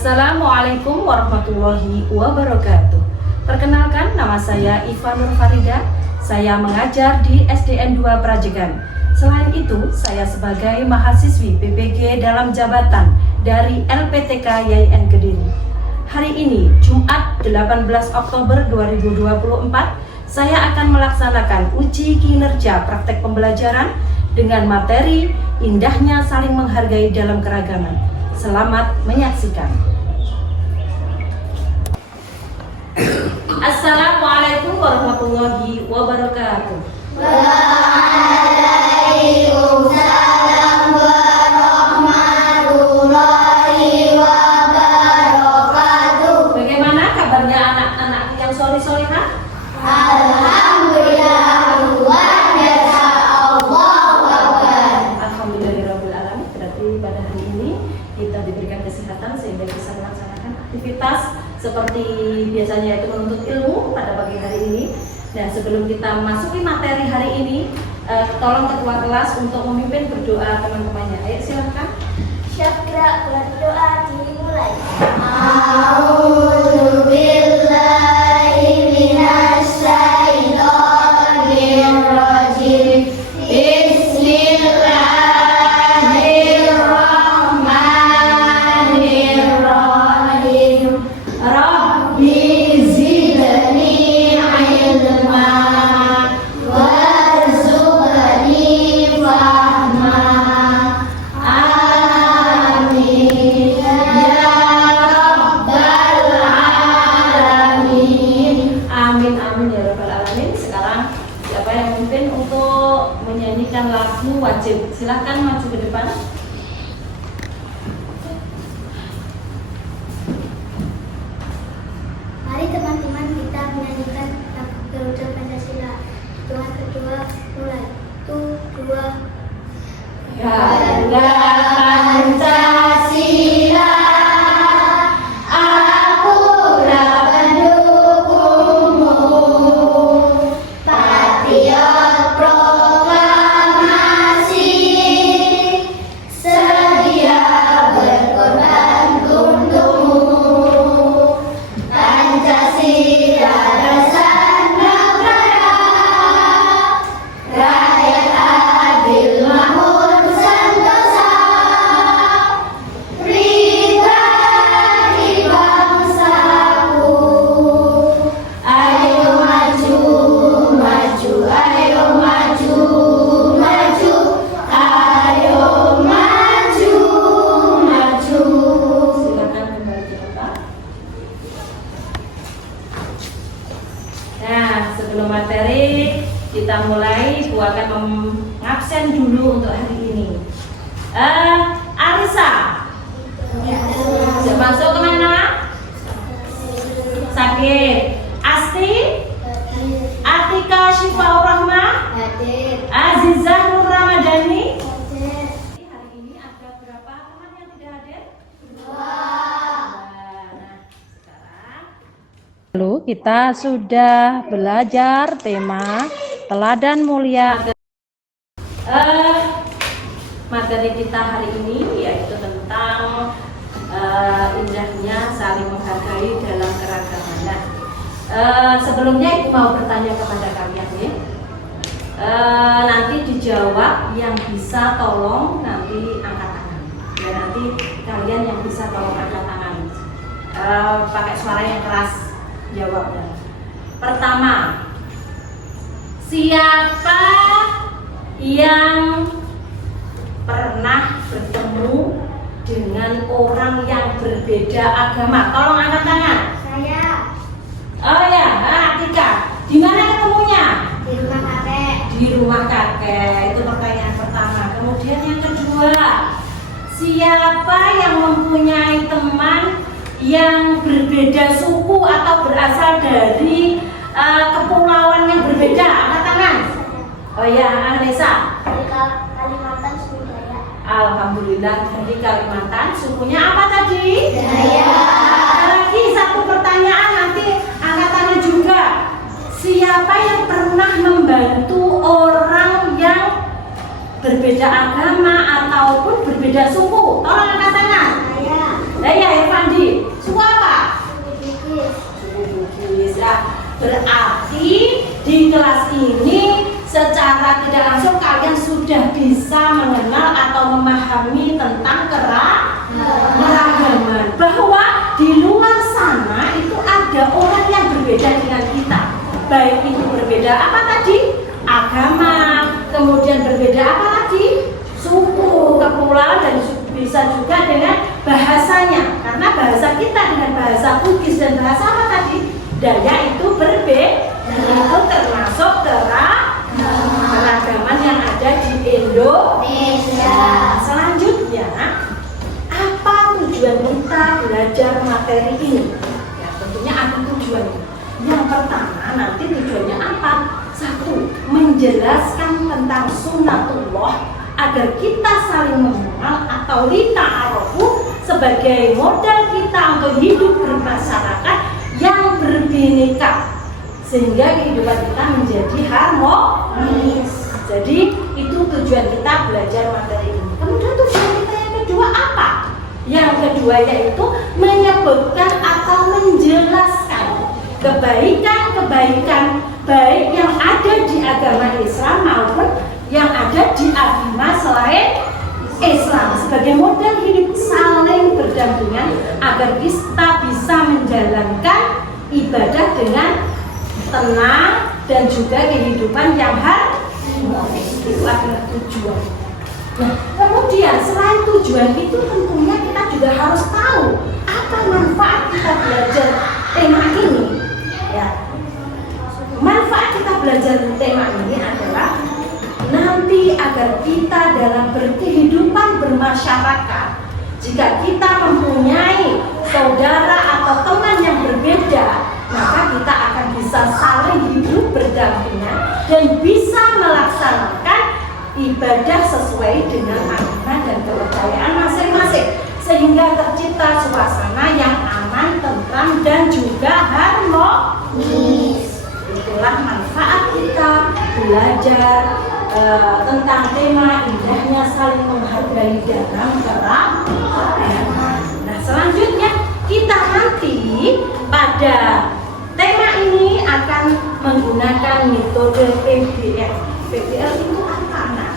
Assalamualaikum warahmatullahi wabarakatuh. Perkenalkan, nama saya Iva Nur Farida. Saya mengajar di SDN 2 Prajegan. Selain itu, saya sebagai mahasiswi PPG dalam jabatan dari LPTK YIN Kediri. Hari ini, Jumat 18 Oktober 2024, saya akan melaksanakan uji kinerja praktek pembelajaran dengan materi indahnya saling menghargai dalam keragaman. Selamat menyaksikan. Assalamualaikum warahmatullahi wabarakatuh. Waalaikumsalam warahmatullahi wabarakatuh. Bagaimana kabarnya anak-anak yang soleh-solehah? Alhamdulillah, luar biasa. Allahu Akbar. Alhamdulillahirabbil alamin. Berarti pada hari ini kita diberikan kesehatan sehingga bisa melaksanakan aktivitas seperti biasanya, yaitu menuntut ilmu pada pagi hari ini. Dan sebelum kita masuki materi hari ini, tolong ketua kelas untuk memimpin berdoa teman-temannya. Ayo silakan. Syakra, berdoa dimulai. A'udzu billahi minasy syaithanir rajim. Bismillahirrahmanirrahim. Rabbi zidni ilma warzuqni fahma. Amin ya rabbal alamin. Amin amin ya rabbal alamin. Sekarang siapa yang memimpin untuk menyanyikan lagu wajib? Silakan maju ke depan. Mari teman-teman kita menyanyikan lagu Garuda Pancasila. Hitungan kedua mulai. 1, 2. Garuda Pancasila, akulah pendukungmu. Patriot proklamasi, sedia berkorban untukmu. Pancasila dasar negara, rakyat adil makmur sentosa, pribadi bangsaku. Ayo maju, maju, ayo maju, maju, ayo maju, maju. Silakan kembali ke tempat. Nah, sebelum materi kita mulai, Bu akan mengabsen dulu untuk hari ini. Arisa, masuk kemana? Sakit. Asti, Atika Syifaur Rahmah, Azizah Nur Ramadhani. Hari ini ada berapa teman yang tidak hadir? Nah, sekarang lalu kita sudah belajar tema teladan mulia. Materi kita hari ini yaitu tentang indahnya saling menghargai dalam keragaman. Nah, sebelumnya Ibu mau bertanya kepada kalian ya. Nanti dijawab, yang bisa tolong nanti angkat tangan. Ya, nanti kalian yang bisa tolong angkat tangan. Pakai suara yang keras jawabnya. Pertama, siapa yang pernah bertemu dengan orang yang berbeda agama? Tolong angkat tangan. Saya Oh ya, Atika. Di mana ketemunya? di rumah kakek. Di rumah kakek. Itu pertanyaan pertama. Kemudian yang kedua, siapa yang mempunyai teman yang berbeda suku atau berasal dari kepulauan yang berbeda? Angkat tangan. Oh ya, Anissa. Dari Kalimantan suku Dayak. Alhamdulillah, dari Kalimantan. Sukunya apa tadi? Dayak. Ada lagi satu pertanyaan, nanti angkatannya juga. Siapa yang pernah membantu orang yang berbeda agama ataupun berbeda suku? Tolong angkat tangan. Saya Nah ya Irfandi, suku apa? Bugis. Suku Bugis. Nah, berarti di kelas ini secara tidak langsung kalian sudah bisa mengenal atau memahami tentang keragaman, bahwa di luar sana itu ada orang yang berbeda dengan kita, baik itu berbeda apa tadi? Agama, kemudian berbeda apa lagi? Suku, kepulauan, dan bisa juga dengan bahasanya, karena bahasa kita dengan bahasa Bugis dan bahasa apa tadi? Daya itu berbeda, itu termasuk keragaman yang ada di Indonesia. Selanjutnya, apa tujuan kita belajar materi ini? Ya, tentunya ada tujuannya. Yang pertama, nanti tujuannya apa? Satu, menjelaskan tentang sunatullah agar kita saling mengenal atau lita'arofu sebagai modal kita untuk hidup bermasyarakat yang berbineka, sehingga kehidupan kita menjadi harmonis. Jadi itu tujuan kita belajar materi ini. Kemudian tujuan kita yang kedua apa? Yang kedua yaitu menyebutkan atau menjelaskan kebaikan-kebaikan baik yang ada di agama Islam maupun yang ada di agama selain Islam, sebagai model hidup saling berdampingan agar kita bisa menjalankan ibadah dengan tenang dan juga kehidupan yang harmonis. Itu adalah tujuan. Nah, kemudian selain tujuan itu tentunya kita juga harus tahu apa manfaat kita belajar tema ini. Ya, manfaat kita belajar tema ini adalah nanti agar kita dalam berkehidupan bermasyarakat, jika kita mempunyai saudara atau teman yang berbeda, maka kita akan bisa saling hidup berdampingan dan bisa melaksanakan ibadah sesuai dengan agama dan kepercayaan masing-masing, sehingga tercipta suasana yang aman, tentram, dan juga harmonis. Itulah manfaat kita belajar tentang tema indahnya saling menghargai dalam keragaman. Nah, selanjutnya kita nanti pada tema ini akan menggunakan metode PBL. PBL itu apa? Nah,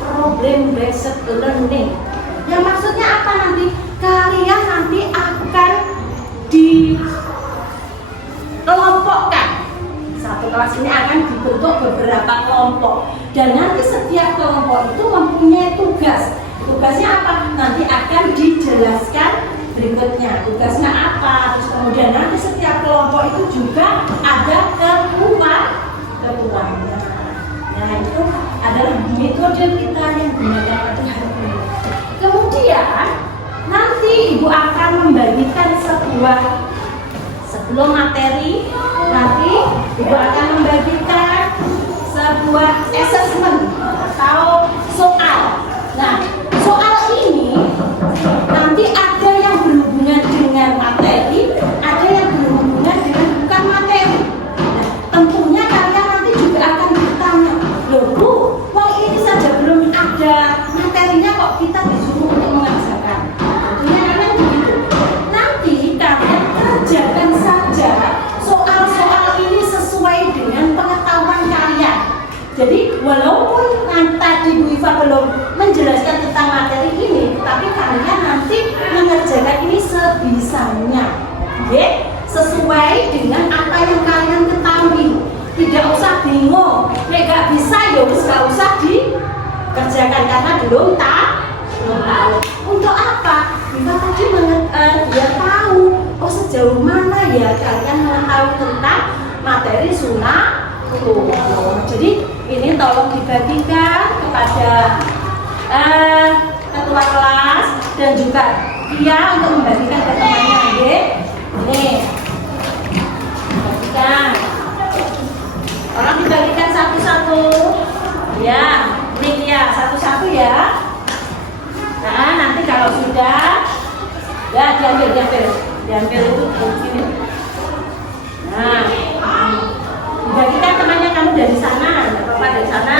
problem based learning. Yang maksudnya apa nanti? Kalian nanti akan dikelompokkan. Satu kelas ini akan dibentuk beberapa kelompok, dan nanti setiap kelompok itu mempunyai tugas. Tugasnya apa? Nanti akan dijelaskan berikutnya. Tugasnya apa? Terus kemudian nanti setiap kelompok itu juga ada ketuanya. Nah, itu adalah metode kita yang digunakan pada hari ini. Kemudian nanti Ibu akan membagikan sebelum materi, nanti Ibu akan membagikan sebuah assessment atau soal. Nah, soal ini nanti ada yang berhubungan dengan materi, ada yang berhubungan dengan bukan materi. Nah, tentunya kalian nanti juga akan bertanya, loh Bu, wong ini saja belum ada materinya kok kita disuruh untuk mengerjakan. Tentunya kalian begitu. Nanti kalian kerjakan saja soal-soal ini sesuai dengan pengetahuan kalian. Jadi walaupun tadi Bu Iva belum menjelaskan tentang materi ini, tapi kalian nanti mengerjakan ini sebisanya, oke? Sesuai dengan apa yang kalian ketahui. Tidak usah bingung, nggak bisa ya nggak usah dikerjakan karena belum tahu. Untuk apa? Kita tadi dia tahu, oh sejauh mana ya kalian mengetahui tentang materi sunnah. Jadi ini tolong dibagikan kepada ketua kelas dan juga dia untuk membagikan ke temannya, oke? Ini bagikan. Orang dibagikan satu-satu, ya. Ini ya satu-satu ya. Nah, nanti kalau sudah, ya diambil itu di sini. Nah, bagikan temannya kamu dari sana, nggak apa-apa dari sana,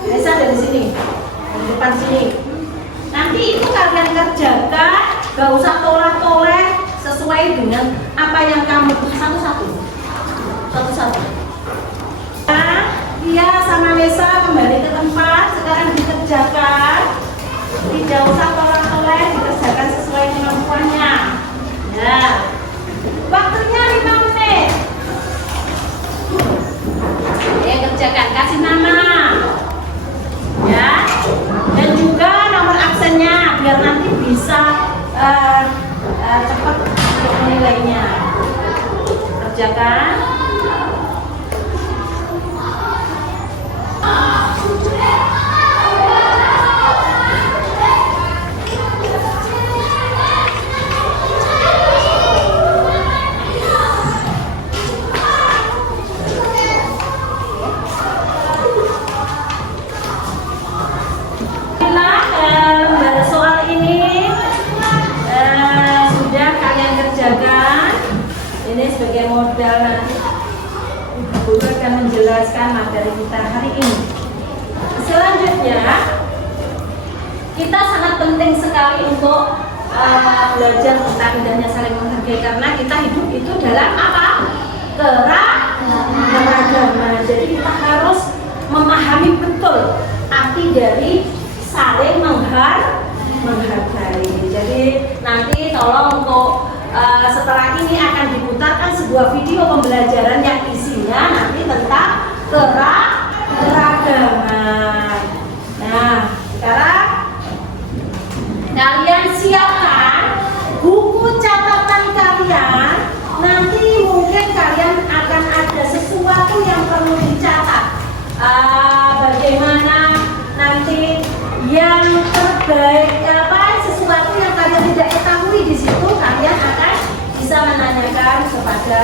Desa dari sini, di depan sini. Nanti itu kalian kerjakan Gak usah toleh-toleh, sesuai dengan apa yang kamu satu-satu. Nah, Iya sama Nesa kembali ke tempat. Sekarang dikerjakan. Tidak usah toleh-toleh, dikerjakan sesuai kemampuannya. Ya. Waktunya 5 menit. Kerjakan, kasih nama. Ya. Dan juga nomor absennya biar nanti bisa cepat untuk menilainya. Kerjakan. Ini sebagai modal nanti Guru akan menjelaskan materi kita hari ini. Selanjutnya kita sangat penting sekali untuk belajar tentang indahnya saling menghargai, karena kita hidup itu dalam apa? Keragaman. Jadi kita harus memahami betul arti dari saling menghargai. Jadi nanti tolong untuk setelah ini akan diputarkan sebuah video pembelajaran yang isinya nanti tentang keragaman. Nah, sekarang kalian siapkan buku catatan kalian. Nanti mungkin kalian akan ada sesuatu yang perlu dicatat. Bagaimana nanti yang terbaik, sesuatu yang kalian tidak ketahui di situ, kalian akan bisa menanyakan kepada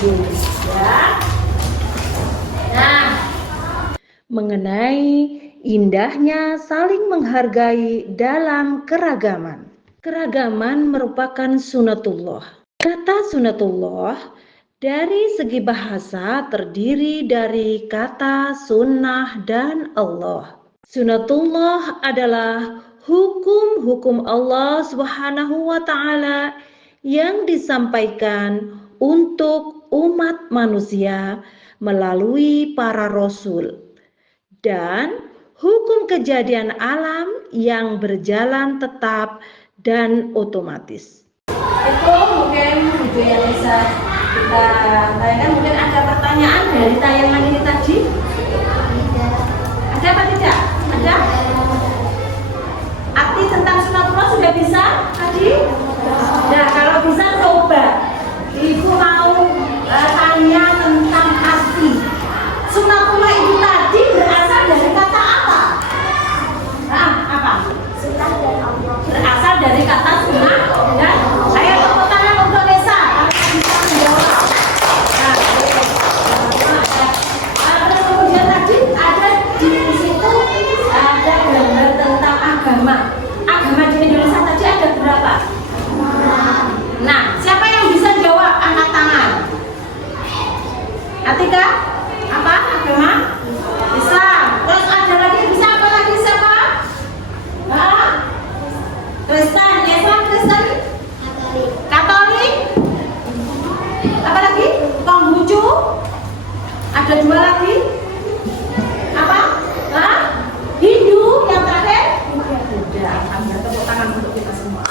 guru, ya. Nah, mengenai indahnya saling menghargai dalam keragaman. Keragaman merupakan sunatullah. Kata sunatullah dari segi bahasa terdiri dari kata sunnah dan Allah. Sunatullah adalah hukum-hukum Allah Subhanahu wa Ta'ala yang disampaikan untuk umat manusia melalui para rasul, dan hukum kejadian alam yang berjalan tetap dan otomatis. Itu mungkin video yang bisa kita tayangkan. Mungkin ada pertanyaan dari tayangan ini tadi? Ada apa tidak? Ada? Arti tentang sunatullah sudah bisa tadi? Nah, kalau bisa coba Ibu mau tanya tentang arti sunatullah itu tadi berasal dari kata apa? Nah, apa? Sunnah dan Allah. Berasal dari kata sunnah dan saya tepuk tangan untuk Nesa. Kalian bisa menjawab. Nah, terus kemudian tadi ada di situ ada gambar tentang agama. Agama di Indonesia tadi ada berapa? Nah, siapa yang bisa jawab? Angkat tangan. Atika? Apa? Agama? Islam. Terus ada lagi bisa apa lagi siapa? Kristen. Islam Kristen? Katolik. Apa lagi? Konghucu. Ada 2 lagi. Apa? Hindu yang terakhir? Buddha. Alhamdulillah, tepuk tangan untuk kita semua.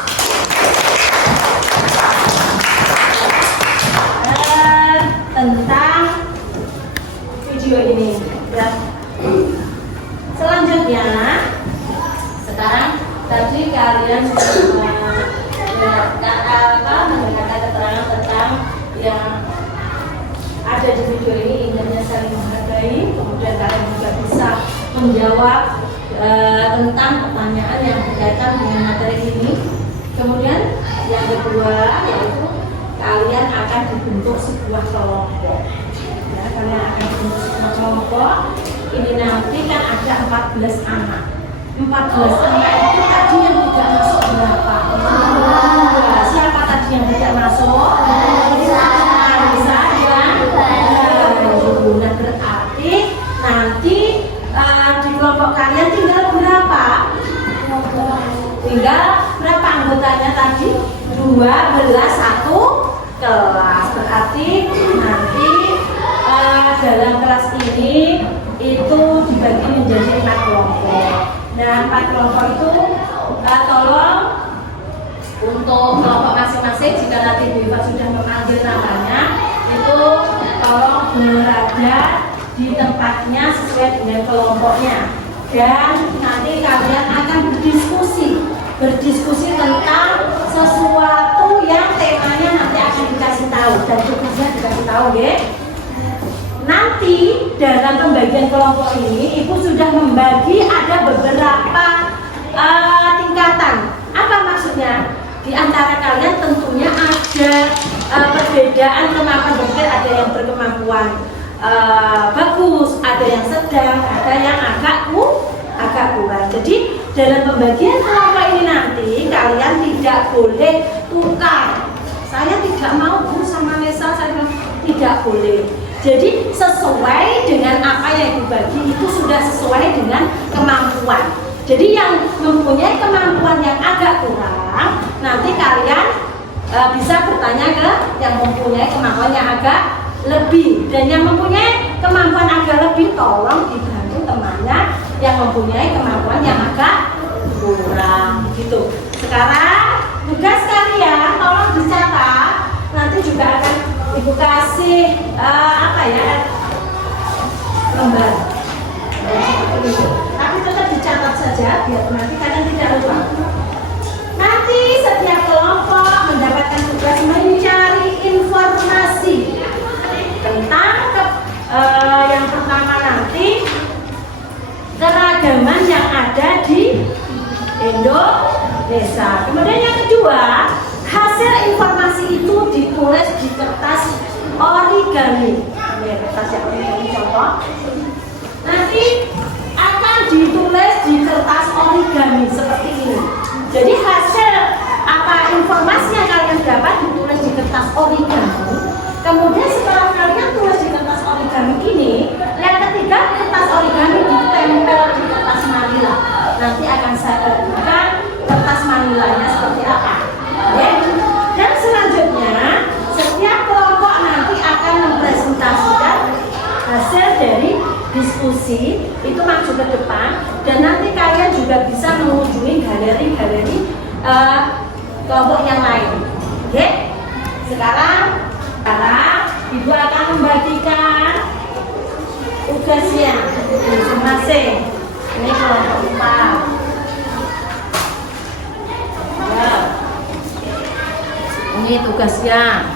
Tentang video ini, ya. Selanjutnya, sekarang tadi kalian sudah mendengarkan keterangan tentang yang ada di video ini, indahnya saling menghargai. Kemudian kalian juga bisa menjawab tentang pertanyaan yang berkaitan dengan materi ini. Kemudian yang kedua yaitu kalian akan dibentuk sebuah kelompok. Ya, kalian akan dibentuk sebuah kelompok. Ini nanti kan ada 14 anak. 14 anak itu tadi yang tidak masuk berapa? Siapa tadi yang tidak masuk? Nah, berarti nanti di kelompok kalian tinggal berapa? Tinggal berapa anggotanya tadi 12 satu kelas. Berarti nanti dalam kelas ini itu dibagi menjadi 4 kelompok. Nah, 4 kelompok itu tolong untuk kelompok masing-masing, jika nanti Bu Iva sudah memanggil namanya, itu tolong berada di tempatnya sesuai dengan kelompoknya. Dan nanti kalian akan berdiskusi tentang sesuatu yang temanya nanti akan dikasih tahu dan tugasnya dikasih tahu, ya. Nanti dalam pembagian kelompok ini Ibu sudah membagi ada beberapa tingkatan. Apa maksudnya? Di antara kalian tentunya ada perbedaan kemampuan berpikir, ada yang berkemampuan bagus, ada yang sedang, ada yang agak kurang. Jadi dalam pembagian kelompok ini nanti kalian tidak boleh tukar. Saya tidak mau Bu sama Nesa, saya bilang tidak boleh. Jadi sesuai dengan apa yang dibagi itu sudah sesuai dengan kemampuan. Jadi yang mempunyai kemampuan yang agak kurang, nanti kalian bisa bertanya ke yang mempunyai kemampuan yang agak lebih. Dan yang mempunyai kemampuan agak lebih, tolong dibantu temannya yang mempunyai kemampuan yang agak kurang. Gitu. Sekarang tugas kalian tolong dicatat. Nanti juga akan Ibu kasih lembar. Tapi tetap dicatat saja biar nanti kalian tidak lupa. Nanti setiap kelompok mendapatkan tugas mencari informasi tentang yang pertama nanti keragaman yang ada di Indonesia. Kemudian yang kedua, hasil informasi itu ditulis di kertas origami. Ini kertas yang origami contoh. Nanti akan ditulis di kertas origami seperti ini. Jadi hasil informasi yang kalian dapat ditulis di kertas origami. Kemudian setelah kalian tulis di kertas origami ini, yang ketiga kertas origami ditempel di kertas manila. Nanti akan saya tunjukkan kertas manilanya seperti apa. Ya. Dan selanjutnya setiap kelompok nanti akan mempresentasikan hasil dari diskusi itu masuk ke depan, dan nanti kalian juga bisa mengunjungi galeri-galeri kelompok yang lain. Oke? Sekarang Ibu akan membagikan tugasnya masing-masing. Ini kelompok 4. Ya. Ini tugasnya.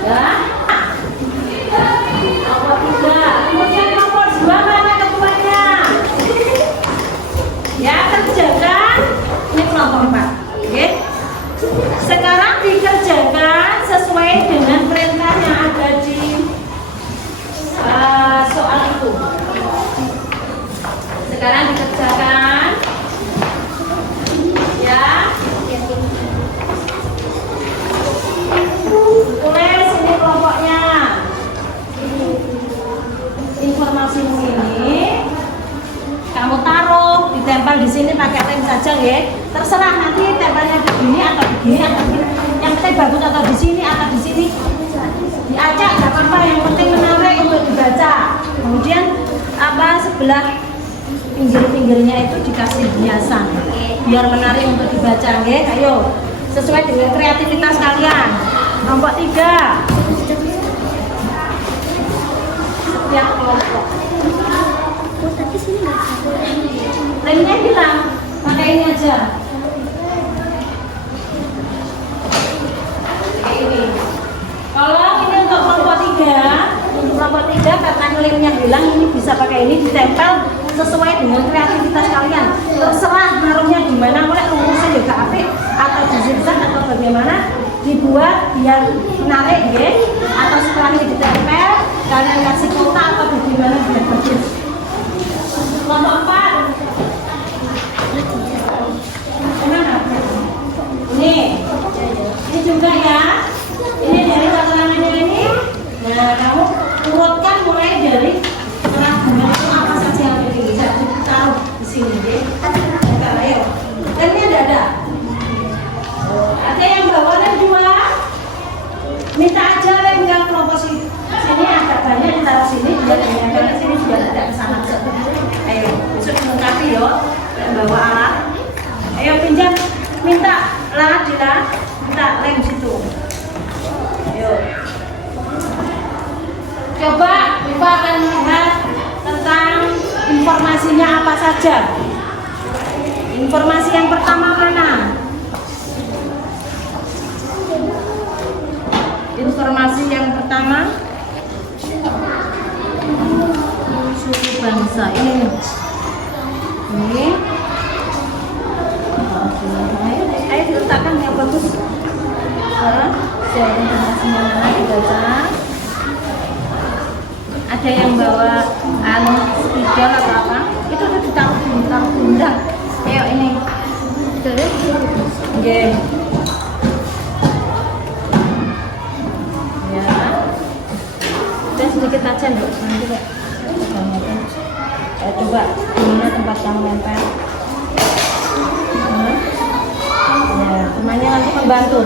Ya. Kelompok 3. Kemudian kelompok 2 mana ketuanya? Ya, kerjakan. Ini kelompok 4. Oke. Sekarang dikerjakan sesuai dengan perintah yang ada di soal itu. Sekarang dikerjakan. Ya. Tulis ini kelompoknya. Informasi ini kamu taruh, ditempel di sini pakai lem saja, ya. Terserah nanti tempelnya begini atau begini atau begini. Yang penting bagus atau di sini atau di sini. Diacak nggak apa-apa, yang penting menarik untuk dibaca. Kemudian sebelah pinggir-pinggirnya itu dikasih hiasan biar menarik untuk dibaca, ya. Ayo, sesuai dengan kreativitas kalian. Kelompok 3. Setiap kelompok. Tapi sini nggak ada. Lemnya hilang, pakai ini aja. Ini. Kalau ini untuk kelompok 3 karena lemnya hilang, ini bisa pakai ini ditempel sesuai dengan kreativitas kalian. Terserah naruhnya di mana, mulai rumusnya juga apik atau di zigzag atau bagaimana, dibuat biar menarik, ya. Atau setelah ini ditempel, kalian kasih kotak atau bagaimana biar bagus. Kelompok 4. Ini juga ya. Ini dari keterangannya ini. Nah, kamu urutkan mulai dari keragaman itu apa saja yang bisa ditaruh di sini, deh. Ayo. Dan ini ada informasinya apa saja? Informasi yang pertama mana? Informasi yang pertama suku bangsa ini. Ayo diletakkan yang bagus. Saya informasinya mana dibaca. Ada yang bawa spidol atau apa? Itu tuh ditaruh bunda. Ayo ini. Oke. Ya. Dan sedikit aja Mbak. Nanti Mbak. Coba gimana tempat kamu nempel. Ya, temannya nanti membantu.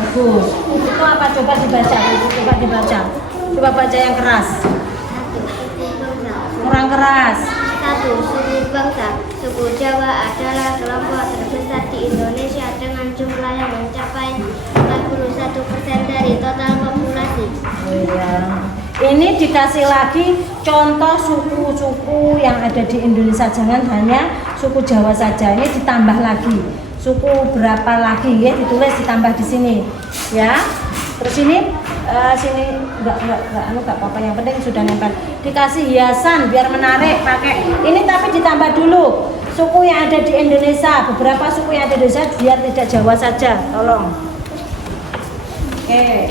Bagus. Itu apa? Coba dibaca. Coba baca yang keras. Kurang keras. 1. Suku bangsa. Suku Jawa adalah kelompok terbesar di Indonesia dengan jumlah yang mencapai 41% dari total populasi. Ya. Ini dikasih lagi contoh suku-suku yang ada di Indonesia, jangan hanya suku Jawa saja. Ini ditambah lagi suku berapa lagi ya, ditulis ditambah di sini ya. Terus ini sini enggak apa-apa, yang penting sudah nempel. Dikasih hiasan biar menarik pakai ini, tapi ditambah dulu suku yang ada di Indonesia, beberapa suku yang ada di Indonesia biar tidak Jawa saja, tolong. Oke.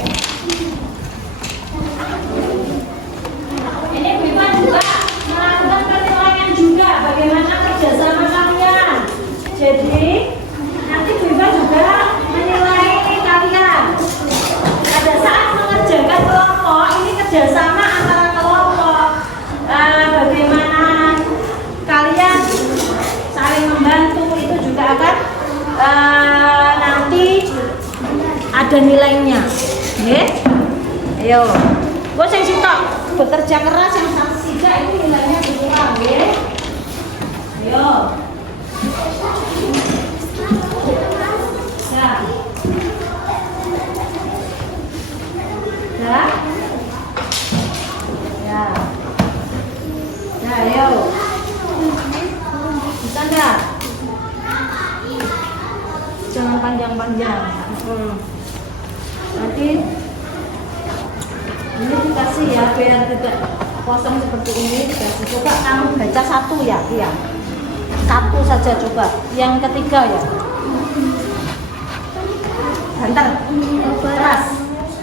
Ini Bipa juga melakukan penilaian juga bagaimana kerjasama kalian. Jadi nanti Bipa juga menilai kalian. Pada saat mengerjakan kelompok, ini kerjasama antara kelompok. Bagaimana kalian saling membantu, itu juga akan nanti ada nilainya. Oke? Ayo. Gue yang sitok bekerja keras yang satu tiga itu nilainya berkurang, ya. Ayo. Ya. Ya. Ya, ayo. Bisa enggak? Jangan panjang-panjang. Nanti ini dikasih ya biar tidak kosong seperti ini, dikasih. Coba kamu baca satu ya, iya. Satu saja coba. Yang ketiga ya. Bentar. Keras.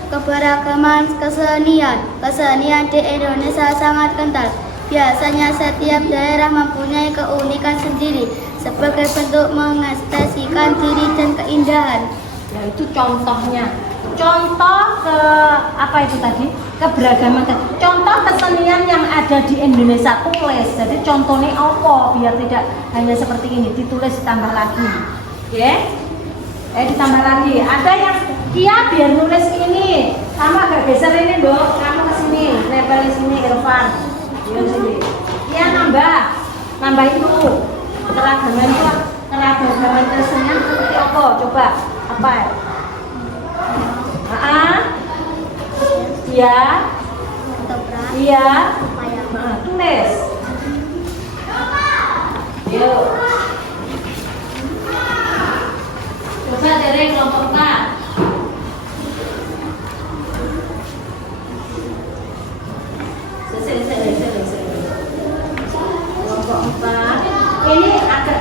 Keberagaman kesenian di Indonesia sangat kental. Biasanya setiap daerah mempunyai keunikan sendiri sebagai bentuk mengekspresikan diri dan keindahan. Ya itu contohnya. Contoh ke apa itu tadi? Keberagaman. Contoh kesenian yang ada di Indonesia, tulis. Jadi contohnya apa biar tidak hanya seperti ini, ditulis ditambah lagi. Oke? Ditambah lagi. Ada yang Kia biar nulis ini. Kamu agak geser ini, Dok. Kamu ke sini, nempel di sini ke depan. Di sini. Kia nambah itu. Keragaman kesenian seperti apa? Coba. Apa? Iya. Tulis. Yuk. Coba dari kelompok 4. Kelompok 4. Ini agak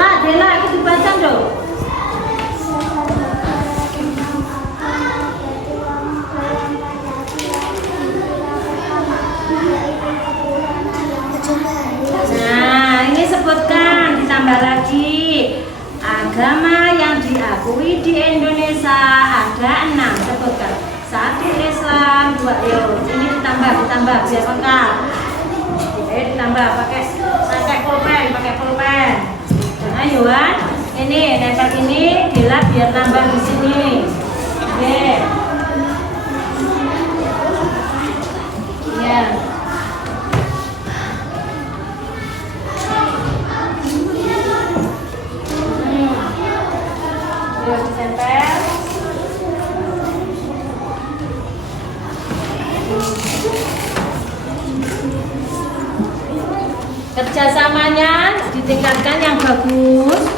lah, Dela, itu dibaca dong. Nah, ini sebutkan, ditambah lagi. Agama yang diakui di Indonesia ada 6, sebutkan. 1 Islam, 2 ini ditambah biar lengkap. Ditambah pakai pulpen. Nah, Yohan, ini nempel ini, Dela biar tambah di sini. Oke. Ya. Ditempel. kerjasamanya ditingkatkan yang bagus.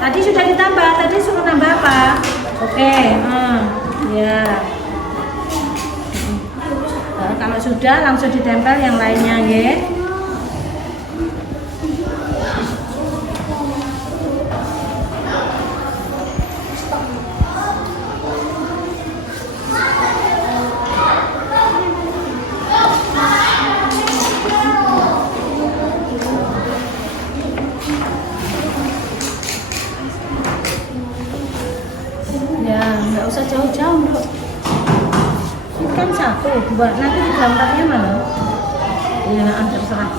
Tadi sudah ditambah, tadi suruh nambah apa? Oke, ya. Kalau sudah langsung ditempel yang lainnya, ya. Ya, nggak usah jauh-jauh, Bro. Ini kan 1, 2, nanti di gambarnya mana? Ya, terserah.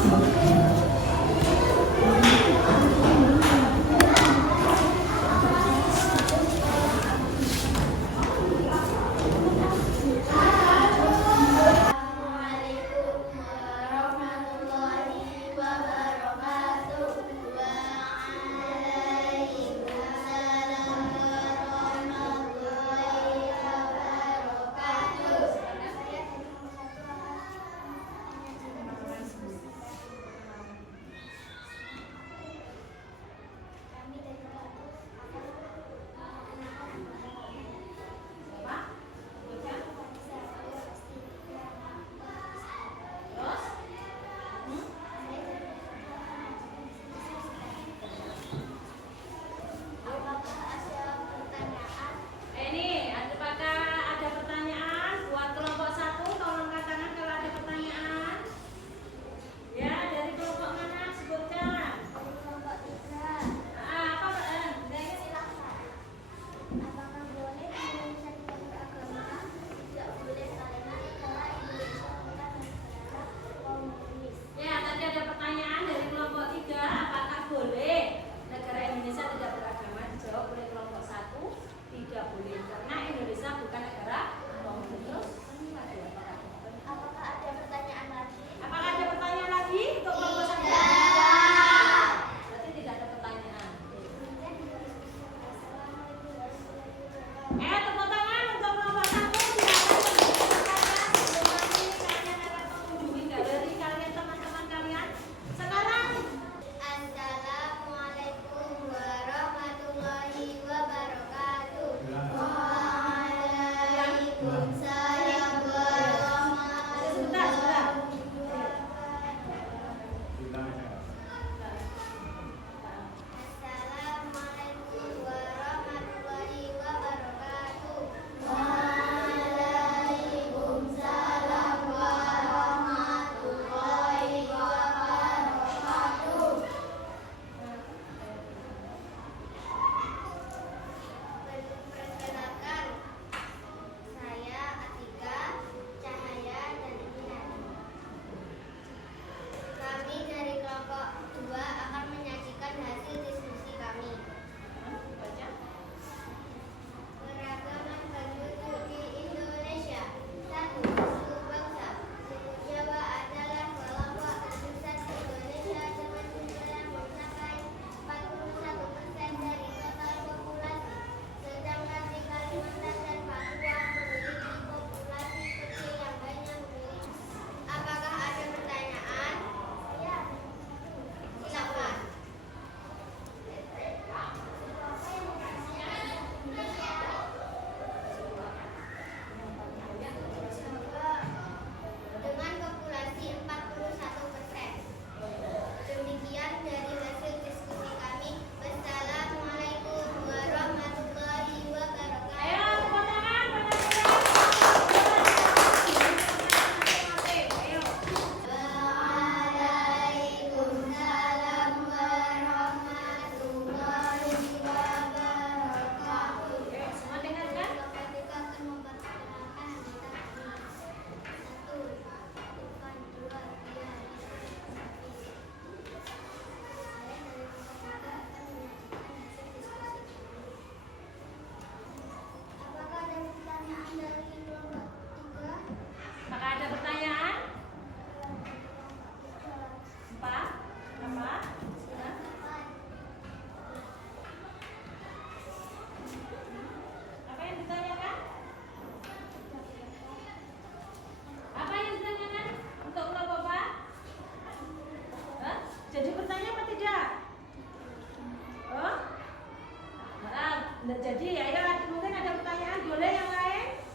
Nggak jadi, ayo mungkin ada pertanyaan, boleh yang lain?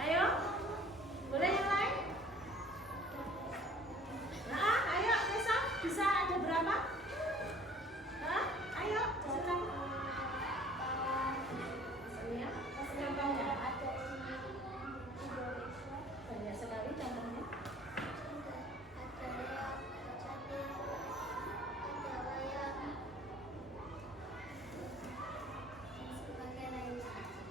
Ayo, boleh yang lain? Nah, ayo besok bisa ada berapa? Hah? Ayo, silakan. Ya, contohnya. Banyak sekali contohnya.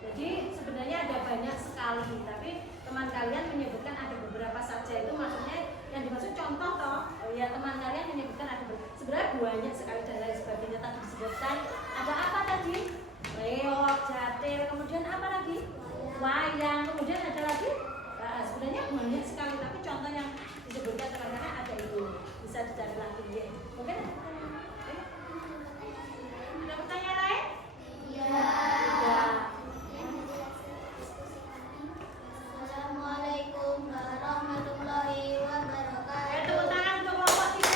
Jadi sebenarnya ada banyak sekali, tapi teman kalian menyebutkan ada beberapa saja. Itu maksudnya yang dimaksud contoh toh. Oh ya, teman kalian menyebutkan ada sebenarnya banyak sekali dan lain sebagainya. Tadi disebutkan ada apa tadi? Reog, jatir, kemudian apa lagi? Wayang, kemudian ada lagi? Nah, sebenarnya banyak sekali, tapi contoh yang disebutkan teman-teman ada itu. Bisa dicari lagi ya. Mungkin ada pertanyaan lain? Iya. Assalamualaikum warahmatullahi wabarakatuh. Tepuk tangan untuk kelompok 3.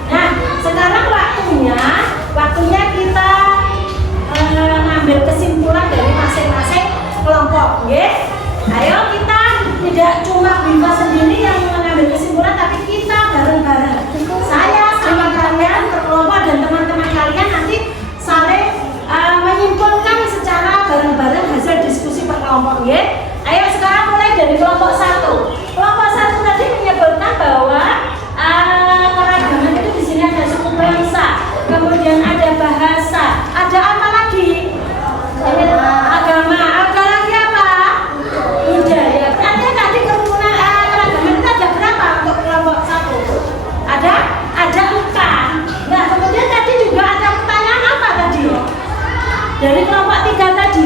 Nah, sekarang waktunya kita ngambil kesimpulan dari masing-masing kelompok, ya. Ayo kita tidak cuma Bima sendiri yang mengambil kesimpulan, tapi kita bareng-bareng. Saya sama kalian berkelompok dan teman-teman kalian nanti saling menyimpulkan secara bareng-bareng hasil diskusi per kelompok, ya. Ayo sekarang mulai dari kelompok 1. Kelompok 1 tadi menyebutkan bahwa keragaman itu di sini ada suku bangsa, kemudian ada bahasa, ada apa lagi? Agama, ada lagi apa? Budaya. Artinya tadi kerukunan keragaman itu ada berapa untuk kelompok 1? Ada 4. Nah, kemudian tadi juga ada pertanyaan apa tadi? Dari kelompok 3 tadi.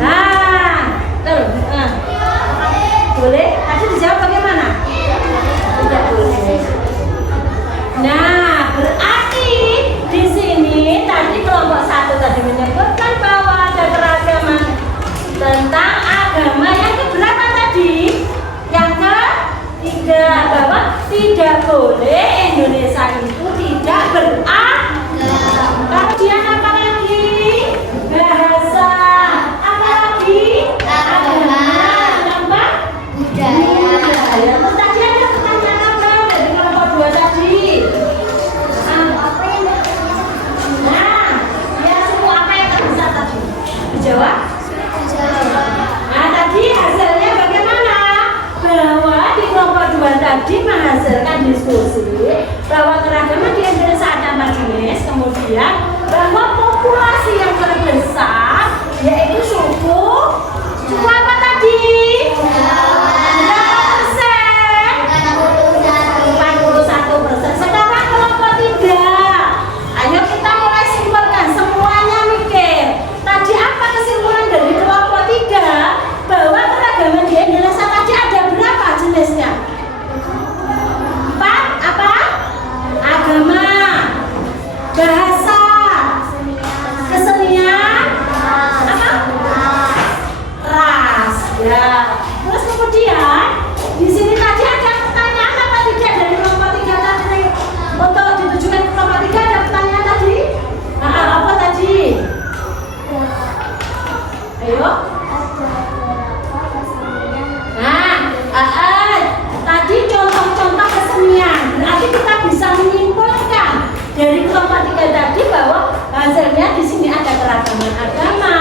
Nah, tuh, boleh? Tadi dijawab bagaimana? Tidak boleh. Nah, berarti di sini tadi kelompok 1 tadi menyebutkan bahwa ada keragaman tentang agama. Yang keberapa tadi? Yang ketiga, bahwa tidak boleh Indonesia itu tidak beragama. Kemudian apa lagi? Bahasa. Apa lagi? Agama. Apa? Budaya. Terus tadi ada pertanyaan apa dari kelompok 2 tadi? Nah, ya suku apa yang terbesar tadi? Dijawab? Nah, tadi hasilnya bagaimana? Bahwa di kelompok 2 tadi menghasilkan diskusi bahwa keragaman di Indonesia ada 4 jenis, kemudian bahwa populasi yang terbesar yaitu suku apa tadi? 41%. Sekarang kelompok 3. Ayo kita mulai simpulkan, semuanya mikir. Tadi apa kesimpulan dari kelompok 3? Bahwa keragaman di Indonesia tadi ada berapa jenisnya? 4. Apa? Agama, bahasa, kesenian, apa? Ras. Ya. Terus kemudian di sini tadi ada pertanyaan apa tidak dari kelompok 3 tadi? Untuk ditujukan ke kelompok 3 ada pertanyaan tadi? Apa tadi? Ayo. Tadi contoh-contoh kesenian. Berarti kita bisa menyimpulkan dari kelompok 3 tadi bahwa hasilnya di sini ada keragaman agama,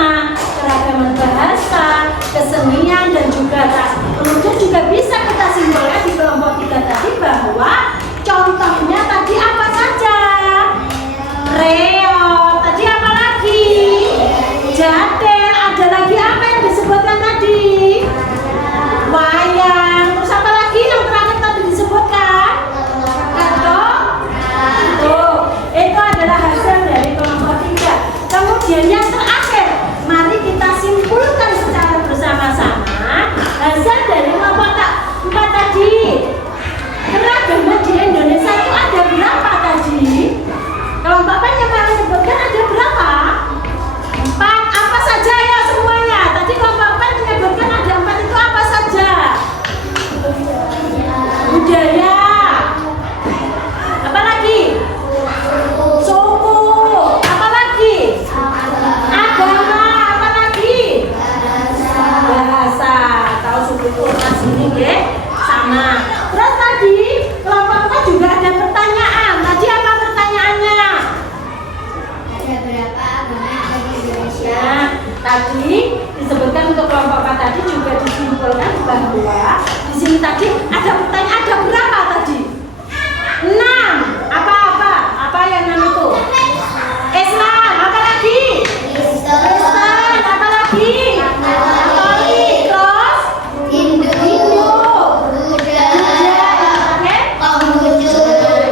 keragaman bahasa, kesenian dan juga ras. Kemudian juga bisa kita simpulkan di kelompok 3 tadi bahwa contohnya tadi apa saja? Reog, tadi apa lagi? Jatir, ada lagi apa yang disebutkan tadi? Wayang, terus apa lagi yang terakhir tadi disebutkan? Itu adalah hasil dari kelompok 3. Kemudian yang terakhir budaya. Apa lagi? Suku. Apa lagi? Agama. Apa lagi? Bahasa. Tahu suku nas ini ya? Sama. Terus tadi kelompok juga ada pertanyaan. Tadi apa pertanyaannya? Ada berapa agama yang ada di Indonesia? Nah, tadi disebutkan untuk kelompok A tadi juga disimpulkan bahwa di sini tadi ada pertanyaan, ada berapa tadi? 6. Apa yang 6 itu? Islam. Apa lagi? Kristen. Apa lagi? Katolik. Terus Hindu, Buddha, oke? Konghucu.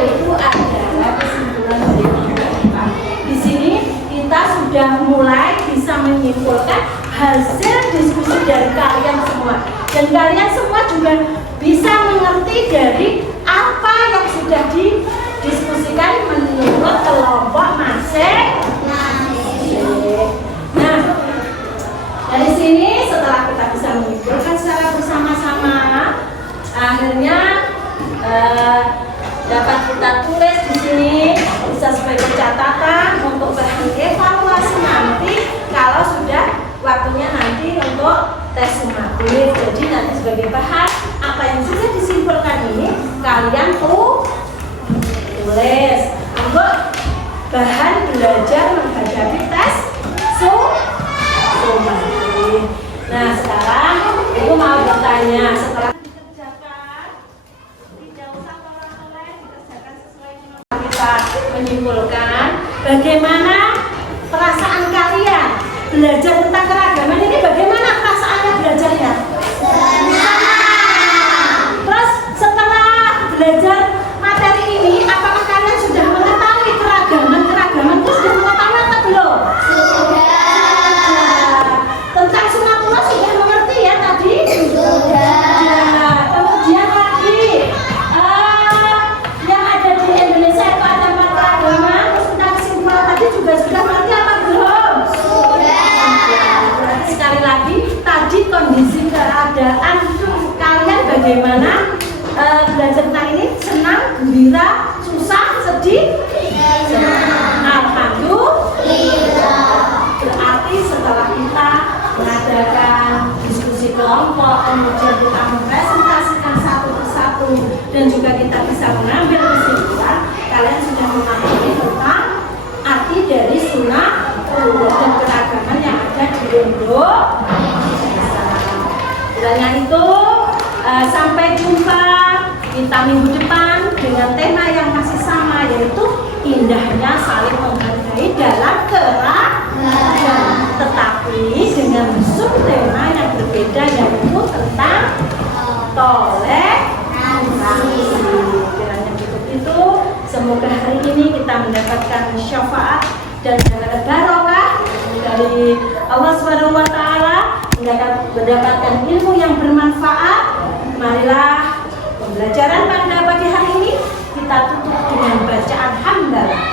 Itu adalah kesimpulan dari kita. Di sini kita sudah mulai bisa menyimpulkan hasil diskusi dari kalian semua, dan kalian semua juga bisa mengerti dari apa yang sudah didiskusikan menurut kelompok masing-masing. Nah, dari sini setelah kita bisa menyimpulkan secara bersama-sama, akhirnya dapat kita tulis di sini bisa sebagai catatan untuk bahan evaluasi nanti kalau sudah waktunya nanti untuk tes sumatif. Jadi nanti sebagai bahan apa yang sudah disimpulkan ini kalian tulis untuk bahan belajar menghadapi tes sumatif. Nah sekarang ibu mau bertanya, setelah dikerjakan tidak usah tolak-tolak, dikerjakan sesuai dengan kita menyimpulkan bagaimana perasaan kalian belajar tentang keragaman ini. Bagaimana perasaannya belajarnya? Terus setelah belajar materi ini, apakah kalian sudah mengetahui keragaman itu sudah mengetahui atau belum? Tentang sunatullah sudah mengerti ya tadi? Kemudian lagi yang ada di Indonesia itu ada 4 keragaman. Terus tentang kesimpulan tadi juga sudah mengerti apa belum? Sekali lagi, tadi kondisi keadaan kalian bagaimana belajar tentang ini? Senang, gembira, susah, sedih? Alhamdulillah. Berarti setelah kita mengadakan diskusi kelompok, kemudian kita mempresentasikan satu persatu, dan juga kita bisa mengambil kesimpulan, kalian sudah memahami tentang arti dari sunnah dan keragaman yang ada di Indonesia. Dengan itu sampai jumpa kita minggu depan dengan tema yang masih sama, yaitu indahnya saling menghargai dalam keragaman, tetapi dengan subtema yang berbeda, yaitu tentang toleransi. Kiranya cukup itu. Semoga hari ini kita mendapatkan syafaat dan barokah dari Allah Subhanahu wa taala, mendapatkan ilmu yang bermanfaat. Marilah pembelajaran pada pagi hari ini kita tutup dengan bacaan hamdalah.